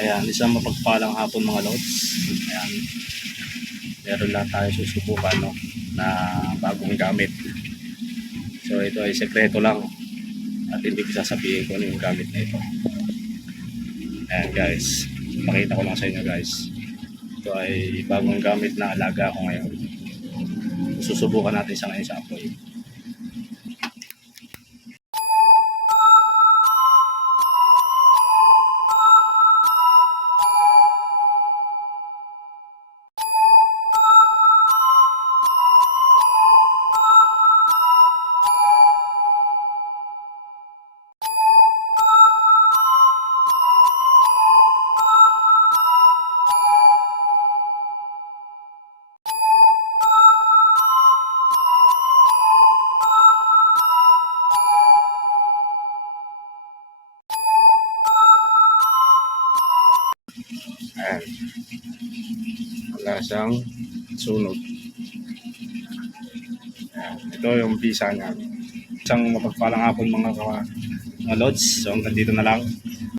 Ayan, isang mapagpalang hapon mga lods. Ayan, meron lang tayo susubukan, no, na bagong gamit. So ito ay sekreto lang at hindi ko sasabihin kung ano yung gamit na ito. Ayan guys, pakita ko lang sa inyo guys. Ito ay bagong gamit na alaga ko ngayon. Susubukan natin siya ngayon sa apoy. Ayan. Wala siyang sunog. Ayan. Ito yung pisa niya. Isang mapagpalang hapon mga lods. So hanggang dito na lang.